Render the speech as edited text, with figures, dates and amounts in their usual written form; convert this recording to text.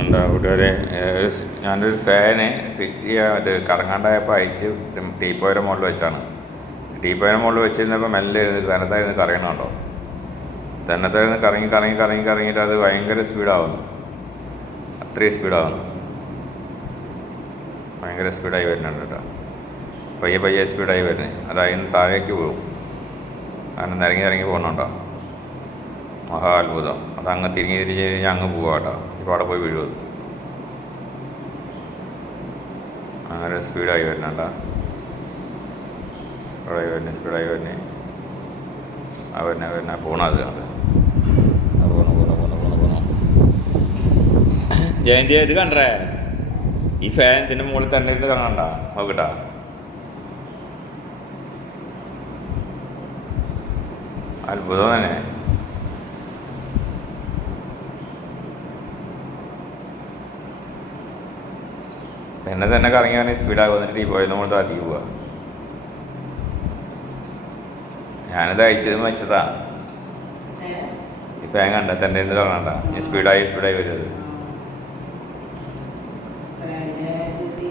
എന്താ കൂട്ടുകാരെ, ഞാനൊരു ഫാന് ഫിറ്റ് ചെയ്യാൻ കറങ്ങാണ്ടായപ്പോൾ അയച്ച് ടീപ്പോയുടെ മുകളിൽ വെച്ചാണ്. ടീപ്പോയുടെ മുകളിൽ വെച്ചിരുന്നപ്പോൾ മെല്ലെ തന്നത്തായിരുന്നു കറങ്ങണുണ്ടോ. തന്നത്തായിരുന്നു കറങ്ങിയിട്ട് അത് ഭയങ്കര സ്പീഡാവുന്നു. അത്രയും സ്പീഡാവുന്നു. ഭയങ്കര സ്പീഡായി വരുന്നുണ്ട് കേട്ടോ. പയ്യെ സ്പീഡായി വരുന്നത്. അതായത് താഴേക്ക് പോകും. കാരണം നിരങ്ങി പോകുന്നുണ്ടോ. മഹാ അത്ഭുതം. അതങ്ങ് തിരിഞ്ഞ് കഴിഞ്ഞാൽ അങ്ങ് പോവാം കേട്ടോ. ഇപ്പോൾ അവിടെ പോയി വീഴുമത്. അങ്ങനെ സ്പീഡായി വരുന്നുണ്ടോ. സ്പീഡായി വരുന്നേ പോണത് കണ്ട് പോണു. ജയന്തി ഇത് കണ്ടേ, ഈ ഫാൻ ഇതിൻ്റെ മുകളിൽ തന്നെ ഇരുന്ന് കാണണ്ട. നോക്കട്ടാ, അത്ഭുതം തന്നെ. തന്നെ കറങ്ങി സ്പീഡാകുക. എന്നിട്ട് ഈ പോയത് നമ്മൾ അധികം പോവുക. ഞാനിത് അയച്ചതും വെച്ചതാ. ഈ ഫാൻ കണ്ട തന്നെ ഇരുന്ന് കാണണ്ട. സ്പീഡായി വരുന്നത്.